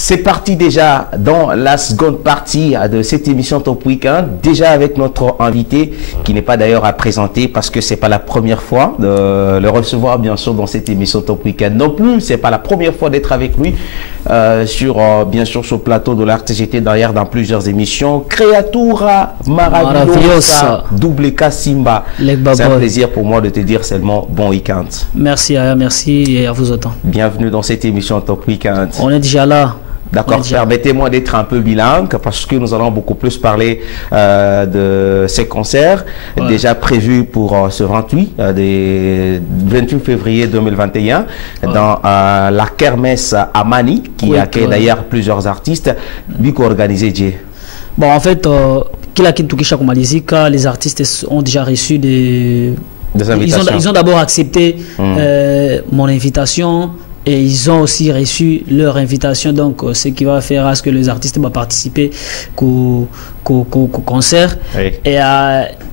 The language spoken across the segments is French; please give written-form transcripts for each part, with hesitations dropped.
C'est parti déjà dans la seconde partie de cette émission Top Weekend, déjà avec notre invité qui n'est pas d'ailleurs à présenter parce que c'est pas la première fois de le recevoir bien sûr dans cette émission Top Weekend. Non plus, c'est pas la première fois d'être avec lui bien sûr sur le plateau de l'RTGT derrière dans plusieurs émissions. Creatura Maravillosa, Double K Simba. C'est un plaisir pour moi de te dire seulement bon week-end. Merci Aya, merci et à vous autant. Bienvenue dans cette émission Top Weekend. On est déjà là. D'accord, permettez-moi d'être un peu bilingue parce que nous allons beaucoup plus parler de ces concerts déjà prévus pour ce 28 février 2021 dans la Kermesse à Mani qui accueille d'ailleurs plusieurs artistes. Biko organisé, Dieu. Bon, en fait, les artistes ont déjà reçu des invitations. Ils ont d'abord accepté mon invitation. Et ils ont aussi reçu leur invitation, donc ce qui va faire à ce que les artistes vont participer au concert. Oui. Et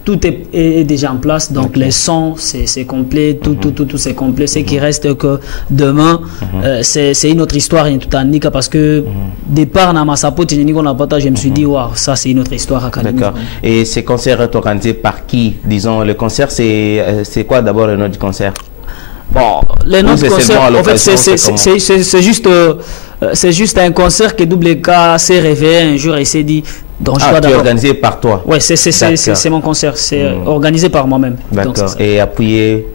tout est déjà en place, donc les sons, c'est complet, tout c'est complet. Ce qui reste que demain, c'est une autre histoire, parce que départ, je me suis dit, waouh, ça c'est une autre histoire. D'accord. Et ces concerts sont organisés par qui? Disons, le concert, c'est quoi d'abord le nom du concert? Bon, les noms de concert, en fait, c'est juste un concert que Double K s'est réveillé un jour et s'est dit. Donc, tu es organisé par toi? Oui, c'est mon concert, c'est organisé par moi-même. D'accord. Et appuyé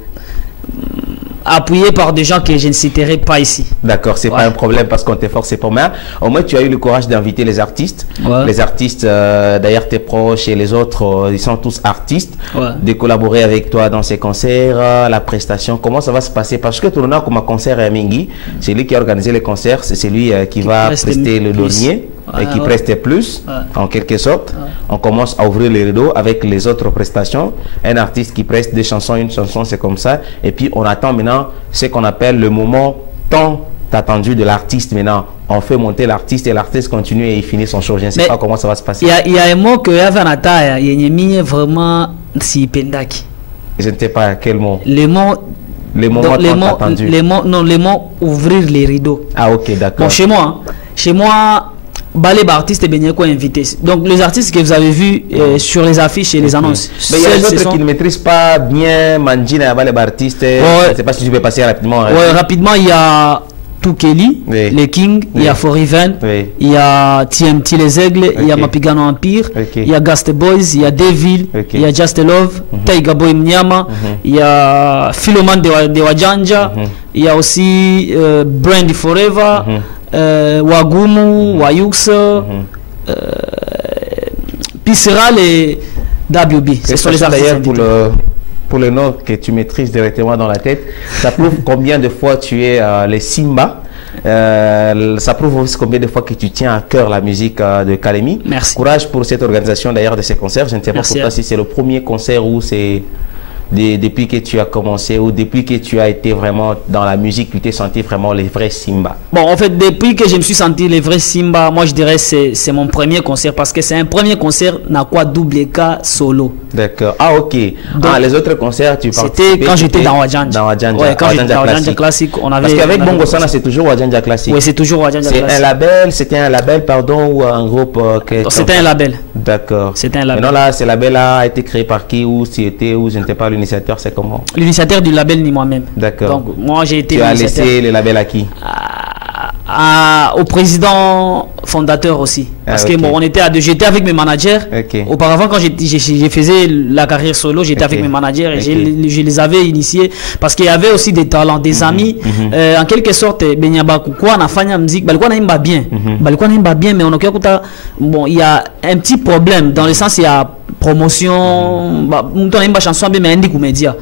par des gens que je ne citerai pas ici. D'accord, c'est pas un problème parce qu'on t'est forcé pour moi. Au moins, tu as eu le courage d'inviter les artistes. Les artistes, d'ailleurs, tes proches et les autres, ils sont tous artistes. De collaborer avec toi dans ces concerts, la prestation. Comment ça va se passer? Parce que tout le monde, comme un concert à Mingi, c'est lui qui a organisé les concerts, c'est celui qui va prester le dernier. Et qui preste plus, en quelque sorte. On commence à ouvrir les rideaux avec les autres prestations. Un artiste qui preste deux chansons, une chanson, c'est comme ça. Et puis, on attend maintenant ce qu'on appelle le moment tant attendu de l'artiste. Maintenant, on fait monter l'artiste et l'artiste continue et il finit son show. Je ne sais pas comment ça va se passer. Il y a un mot que Yavanata, il y a vraiment si pendaki. Je ne sais pas quel mot. Les mots attendus. Les mots ouvrir les rideaux. Ah, ok, d'accord. Bon, chez moi, les artistes sont invités. Donc les artistes que vous avez vus sur les affiches et les annonces. Mais il y a des autres qui ne maîtrisent pas bien Mandjina et les artistes. Je ne sais pas si tu peux passer rapidement. Rapidement, il y a Tukeli, les Kings, il y a Foriven, il y a TMT les Aigles, il y a Mapigano Empire, il y a Gast Boys, il y a Devil, il y a Just Love, Taiga Boy Mnyama, il y a Philoman de Wajanja, il y a aussi Brandy Forever. Wagumu, Wayuxa, puis sera les WB. C'est sur les d'ailleurs pour le nom que tu maîtrises directement dans la tête. Ça prouve combien de fois tu es les Simba. Ça prouve aussi combien de fois que tu tiens à cœur la musique de Kalemi. Merci. Courage pour cette organisation d'ailleurs de ces concerts. Je ne sais pas pour toi si c'est le premier concert ou c'est depuis que tu as commencé ou depuis que tu as été vraiment dans la musique, tu t'es senti vraiment les vrais Simba? Bon, en fait, depuis que je me suis senti les vrais Simba, moi je dirais c'est mon premier concert parce que c'est un premier concert n'a quoi Double K solo. D'accord. Ah, ok. Donc, les autres concerts, tu participais? C'était quand j'étais dans Wajanja. Dans Wajanja. Ouais, quand j'étais dans Wajanja Classique, on avait. Parce qu'avec Bongo Sana, c'est toujours Wajanja Classique. Oui, c'est toujours Wajanja Classique. C'était un label, pardon, ou un groupe C'était un label. D'accord. C'était un label. Maintenant là, ce label-là a été créé par qui ou si était ou je ne sais pas. L'initiateur, c'est comment? L'initiateur du label ni moi-même. D'accord. Donc moi j'ai été. Tu as laissé le label à qui? Au président fondateur aussi. Parce que bon, j'étais avec mes managers. Auparavant, quand je faisais la carrière solo, j'étais avec mes managers et je les avais initiés parce qu'il y avait aussi des talents, des amis. En quelque sorte, Benyabakoukwa na fanya musique, balikuwa naimba bien. Balikuwa naimba bien, mais on a bon, il y a un petit problème dans le sens il y a promotion, chanson mais indique média.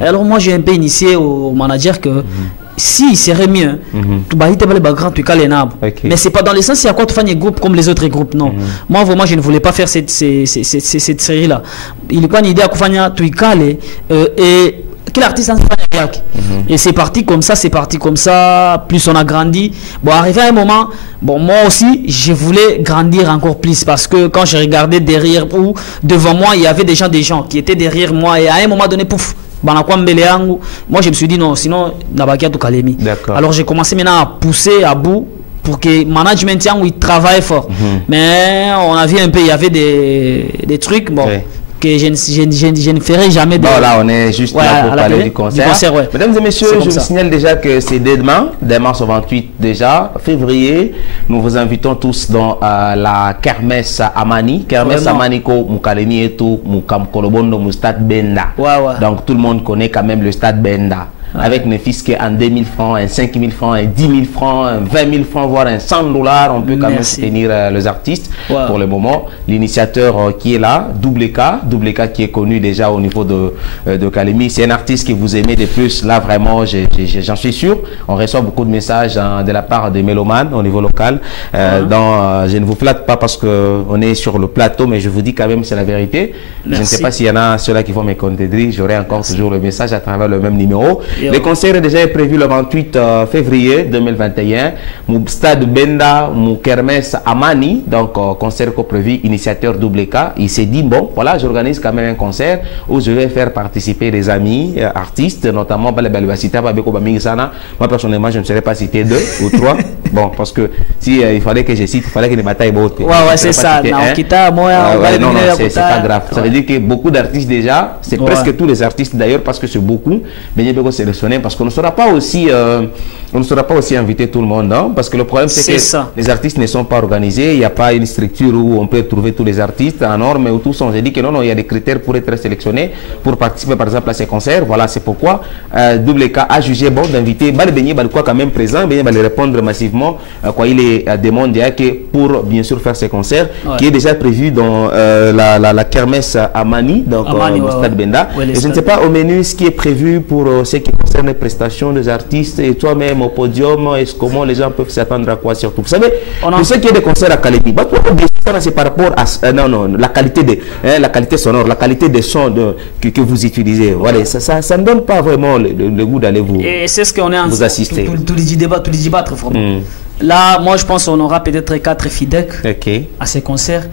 Alors moi j'ai un peu initié au manager que si il serait mieux, mais c'est pas dans le sens il y a quoi tu fais un groupe comme les autres groupes, non. Moi vraiment je ne voulais pas faire cette série là. Il est pas une idée à kufanya tuikale et quel artiste et c'est parti comme ça, plus on a grandi. Bon, arrivé à un moment, bon, moi aussi, je voulais grandir encore plus parce que quand je regardais derrière ou devant moi, il y avait des gens qui étaient derrière moi et à un moment donné, pouf, moi je me suis dit non, sinon, alors j'ai commencé maintenant à pousser à bout pour que management il travaille fort. Mais on a vu un peu, il y avait des trucs, bon, que je ne ferai jamais. Bon, là, on est juste là pour parler du concert. Mesdames et messieurs, je vous signale déjà que c'est demain 28 déjà, février. Nous vous invitons tous dans la Kermesse Amani. Kermesse Amani, Moukalemi et tout, Moukam Kolobondo, Moustad Benda. Donc, tout le monde connaît quand même le Stade Benda. Avec mes fils qui est en 2000 francs, un 5000 francs, un 10 000 francs, un 20 000 francs, voire un 100 $, on peut quand même soutenir les artistes pour le moment. L'initiateur qui est là, Double K qui est connu déjà au niveau de Kalemi. C'est un artiste que vous aimez de plus. Là, vraiment, j'en suis sûr. On reçoit beaucoup de messages de la part des mélomanes au niveau local. Je ne vous flatte pas parce qu'on est sur le plateau, mais je vous dis quand même c'est la vérité. Je ne sais pas s'il y en a ceux-là qui vont me contredire. J'aurai encore toujours le message à travers le même numéro. Le concert est déjà prévu le 28 février 2021. Mon stade Benda, mon Kermesse Amani, donc concert prévu, initiateur Double K. Il s'est dit, bon, voilà, j'organise quand même un concert où je vais faire participer des amis, artistes, notamment moi personnellement, je ne serais pas cité 2 ou 3. Bon, parce que si il fallait que je cite, il fallait que les batailles votent. Ouais, c'est ça. Non, c'est pas grave. Ça veut dire que beaucoup d'artistes déjà, c'est presque tous les artistes d'ailleurs, parce que c'est beaucoup, mais il y a sélectionner parce qu'on ne sera pas aussi inviter tout le monde, hein, parce que le problème c'est que les artistes ne sont pas organisés, il n'y a pas une structure où on peut trouver tous les artistes en norme ou tout ça. On s'est dit que non, il y a des critères pour être sélectionné pour participer par exemple à ces concerts. Voilà, c'est pourquoi Double K a jugé bon d'inviter quoi quand même présent, les répondre massivement quoi. Il est demandé pour bien sûr faire ces concerts qui est déjà prévu dans la Kermesse Amani, donc au Stade Benda. Et je ne sais pas au menu ce qui est prévu pour ce qui concerne les prestations des artistes et toi-même au podium, comment les gens peuvent s'attendre à quoi surtout. Vous savez, pour ce qui est des concerts à Kalemi, c'est par rapport à la qualité sonore, la qualité des sons que vous utilisez. Voilà, ça ne donne pas vraiment le goût d'aller vous assister. Tous les débats très fort. Là, moi, je pense qu'on aura peut-être 4 FIDEC à ces concerts.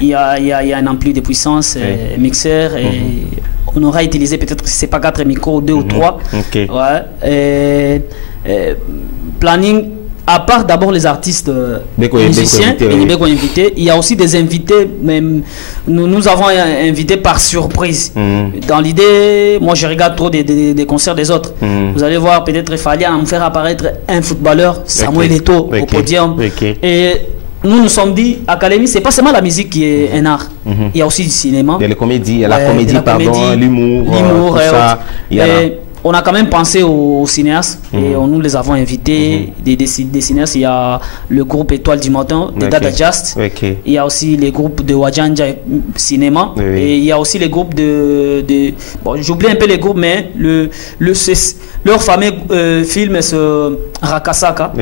Il y a un ampli de puissance, mixeur, et on aura utilisé peut-être, si ce n'est pas 4 micros, 2 ou 3. Planning, à part d'abord les artistes musiciens, invités, il y a aussi des invités, même nous avons invité par surprise. Dans l'idée, moi je regarde trop des concerts des autres. Vous allez voir, peut-être il fallait me faire apparaître un footballeur, Samuel Eto'o, au podium. Et nous nous sommes dit, à Kalemi, c'est pas seulement la musique qui est un art. Il y a aussi du cinéma. Il y a la comédie, l'humour, ça. On a quand même pensé aux cinéastes et nous les avons invités, des cinéastes. Il y a le groupe Étoile du Matin de Dada Just, il y a aussi les groupes de Wajanja Cinéma, et il y a aussi les groupes bon, j'oublie un peu les groupes, mais leur fameux film Rakasaka,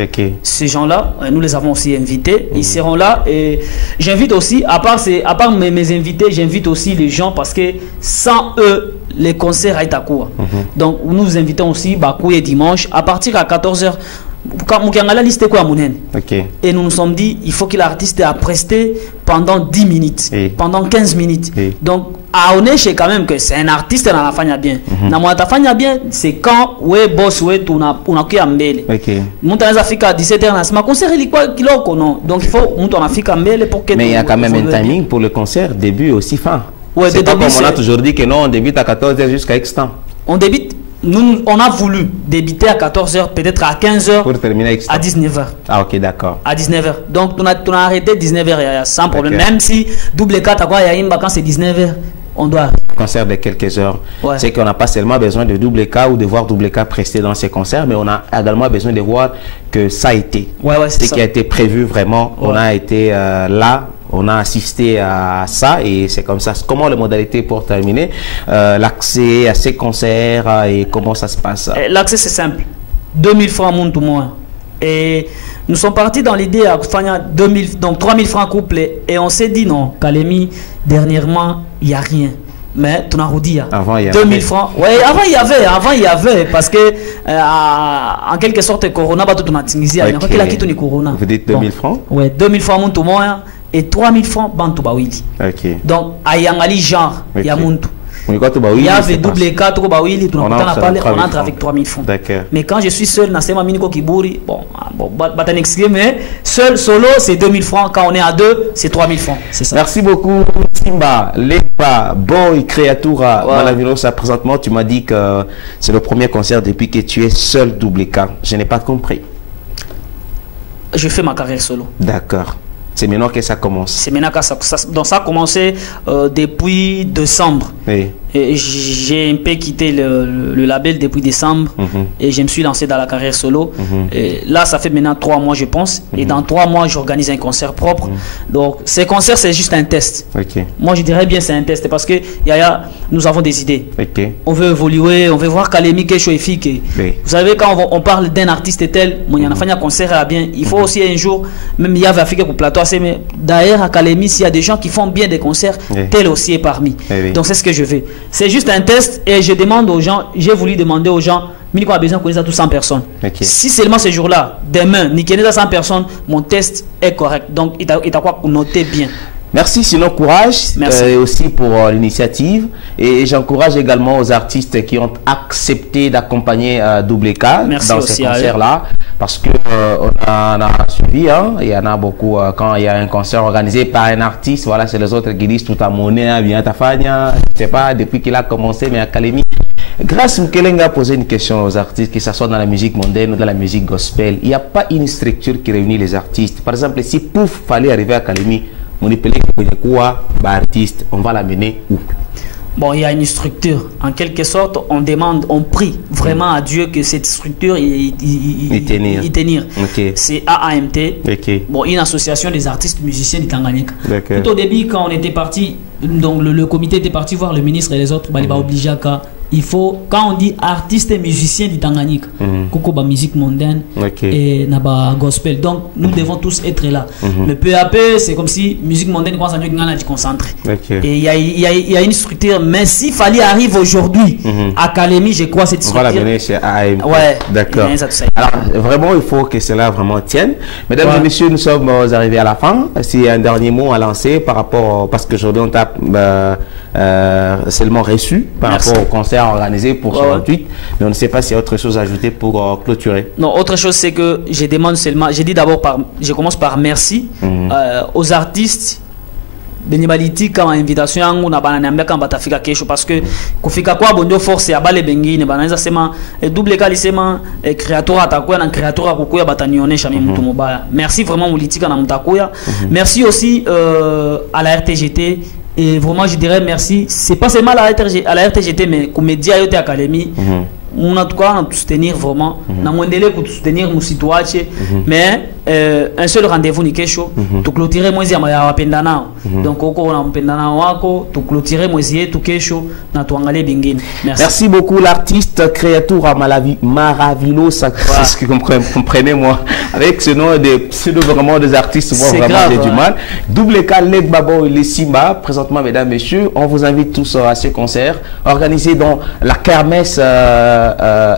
ces gens-là, nous les avons aussi invités. Ils seront là, et j'invite aussi, à part mes invités, j'invite aussi les gens, parce que sans eux les concerts à Itakoua. Donc nous vous invitons aussi Bakou et dimanche à partir à 14h. Et nous nous sommes dit, il faut que l'artiste a presté pendant 10 minutes, pendant 15 minutes. Donc, à Oneche, quand même, que c'est un artiste dans la famille bien. C'est quand, boss, on a qui ambele. Nous sommes à 17h, ma concert, il quoi non. Donc, il faut monter en Afrique ambele pour que. Mais il y a quand même un timing pour le concert, début aussi fin. C'est pas comme on a toujours dit que non, on débute à 14h jusqu'à X temps. On débute. On a voulu débuter à 14h, peut-être à 15h, pour terminer à 19h. Ah, ok, d'accord. À 19h. Donc, on a arrêté 19h sans problème. Même si Double K, quand c'est 19h, on doit. Concert de quelques heures. C'est qu'on n'a pas seulement besoin de Double K ou de voir Double K prester dans ces concerts, mais on a également besoin de voir que ça a été. Ce qui a été prévu vraiment. On a été là. On a assisté à ça, et c'est comme ça. Comment les modalités pour terminer l'accès à ces concerts et comment ça se passe? L'accès, c'est simple. 2000 francs monde tout moins. Et nous sommes partis dans l'idée à faire 2000, donc 3000 francs couple, et on s'est dit non, Kalemi, dernièrement, il n'y a rien. Mais tu as dit, avant, il y avait 2000 francs. Oui, avant il y avait, parce que en quelque sorte, Corona, tout le monde Corona. Vous dites 2000 francs? Oui, 2000 francs monde tout moins. Et 3000 francs Bantou Bawili. Donc, à Yangali genre, il y a Muntu. Il y avait double 4, on entre avec 3000 francs. Mais quand je suis seul, mais seul, solo, c'est 2000 francs. Quand on est à deux, c'est 3000 francs. Ça. Merci beaucoup, Simba. Lepa, Boy, Créatura, Malavilosa. Présentement, tu m'as dit que c'est le premier concert depuis que tu es seul double K. Je n'ai pas compris. Je fais ma carrière solo. D'accord. C'est maintenant que ça commence. C'est maintenant que ça a commencé depuis décembre. Oui. J'ai un peu quitté le label depuis décembre et je me suis lancé dans la carrière solo. Et là, ça fait maintenant 3 mois, je pense. Et dans 3 mois, j'organise un concert propre. Donc, ces concerts, c'est juste un test. Moi, je dirais bien c'est un test parce que nous avons des idées. On veut évoluer, on veut voir Kalemi quelque chose est efficace. Vous savez, quand on parle d'un artiste tel, il y en a fait un concert bien. Il faut aussi un jour, même il y avait Afrique pour plateau. Mais d'ailleurs, à Kalemi, s'il y a des gens qui font bien des concerts, tel aussi est parmi. Donc, c'est ce que je veux. C'est juste un test et je demande aux gens, j'ai voulu demander aux gens, Mini a besoin de connaître tous 100 personnes. Si seulement ce jour-là, demain, ni connaître 100 personnes, mon test est correct. Donc, il t'a quoi noter bien. Merci, sinon courage et aussi pour l'initiative. Et j'encourage également aux artistes qui ont accepté d'accompagner Double K dans ce concert-là. Parce que on a suivi, hein, il y en a beaucoup quand il y a un concert organisé par un artiste, voilà, c'est les autres qui disent tout à monnaie, bien ta fania, je sais pas, depuis qu'il a commencé, mais à Kalemi. Grâce à Mkelenga a posé une question aux artistes, que ce soit dans la musique mondaine ou dans la musique gospel, il n'y a pas une structure qui réunit les artistes. Par exemple, si Pouf fallait arriver à Kalemi, on va l'amener où? Bon, il y a une structure. En quelque sorte, on prie vraiment à Dieu que cette structure y tenir. C'est AAMT. Bon, une association des artistes musiciens du Tanganyika. Tout au début, quand on était parti, donc le comité était parti voir le ministre et les autres, il va obliger à il faut, quand on dit artiste et musicien du Tanganyika, Koko musique mondaine et Naba gospel, donc nous devons tous être là. Mais peu à peu, c'est comme si musique mondaine commence à nous concentrer. Et il y a une structure, mais s'il fallait arriver aujourd'hui à Kalemi, je crois cette structure. On va l'amener chez AAM. Ouais. D'accord. Alors vraiment, il faut que cela vraiment tienne. Mesdames et messieurs, nous sommes arrivés à la fin. C'est un dernier mot à lancer par rapport, parce qu'aujourd'hui on tape seulement reçu par rapport au concert organisé pour 68, mais on ne sait pas s'il y a autre chose à ajouter pour clôturer. Non, autre chose, c'est que je demande seulement, je dis d'abord je commence par merci aux artistes Benibaliti comme invitation on a banana quand batafika quelque parce que kufika kwa bondo force ya bale bengine banaweza sema double kalisema créateur atakuwa na créateur akukuya batanionyesha mimi mtu mubaya. Merci vraiment mulitika na mtakuya. Merci aussi à la RTGT. Et vraiment, je dirais merci. C'est pas seulement à la RTGT, mais comme média Yote Academy, on a tout cas soutenir vraiment. On a moins délai pour soutenir nos citoyens. Mais un seul rendez-vous ni quelque chose. Tu clôturer moi ya pendana. Donc on a pendana wako. Tu clôturer moi tout quelque chose. Na tu angale bingine. Merci beaucoup l'artiste Créatura Maravilo. Ça ce que comprenez-moi. Avec ce nom de pseudo vraiment des artistes souvent vraiment j'ai du mal. Double K Leg Babo et les Simba. Présentement, mesdames, messieurs, on vous invite tous à ce concert organisé dans la kermesse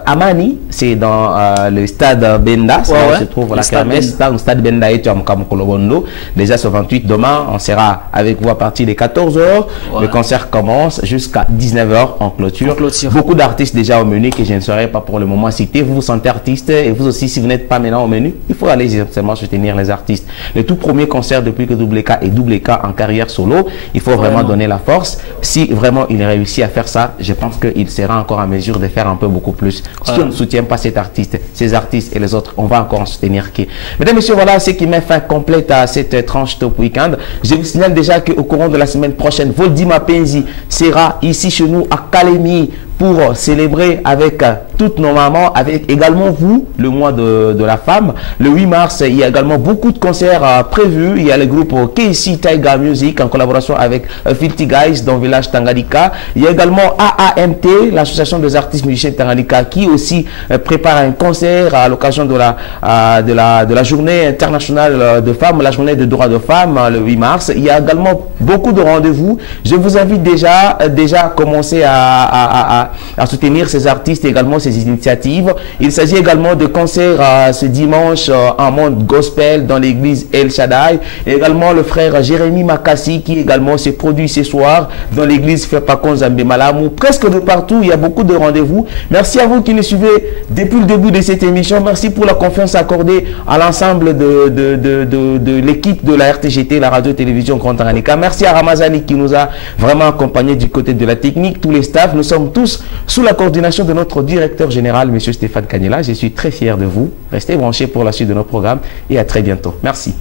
Amani. C'est dans le stade Benda. Ça se trouve la kermesse. Dans le stade Benda et Kolobondo. Déjà sur 28. Demain, on sera avec vous à partir de 14h. Le concert commence jusqu'à 19h en clôture. Beaucoup d'artistes déjà au menu que je ne saurais pas pour le moment citer. Vous vous sentez artiste et vous aussi, si vous n'êtes pas maintenant au menu, il faut aller seulement soutenir les artistes. Le tout premier concert depuis que Double K et Double K en carrière solo, il faut vraiment donner la force. Si vraiment il réussit à faire ça, je pense qu'il sera encore en mesure de faire un peu beaucoup plus. Si on ne soutient pas cet artiste, ces artistes et les autres, on va encore en soutenir qui. Mesdames et messieurs, voilà ce qui met fin complète à cette tranche Top Weekend. Je vous signale déjà qu'au courant de la semaine prochaine, Voldima Penzi sera ici chez nous à Kalemi pour célébrer avec toutes nos mamans, avec également vous, le mois de la femme. Le 8 mars, il y a également beaucoup de concerts prévus. Il y a le groupe KC Taiga Music en collaboration avec Filthy Guys dans le village Tanganyika. Il y a également AAMT, l'association des artistes musiciens de Tanganyika, qui aussi prépare un concert à l'occasion de la journée internationale de femmes, la journée des droits de femmes, le 8 mars. Il y a également beaucoup de rendez-vous. Je vous invite déjà à commencer à à soutenir ces artistes et également ces initiatives. Il s'agit également de concerts ce dimanche en monde gospel dans l'église El Shaddai. Et également le frère Jérémy Makassi qui également s'est produit ce soir dans l'église Fepakon Zambé Malamou. Presque de partout, il y a beaucoup de rendez-vous. Merci à vous qui nous suivez depuis le début de cette émission. Merci pour la confiance accordée à l'ensemble de l'équipe de la RTGT, la radio-télévision Grand Tanganyika. Merci à Ramazani qui nous a vraiment accompagnés du côté de la technique, tous les staffs. Nous sommes tous sous la coordination de notre directeur général, M. Stéphane Kanyela. Je suis très fier de vous. Restez branchés pour la suite de nos programmes et à très bientôt. Merci.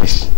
Merci.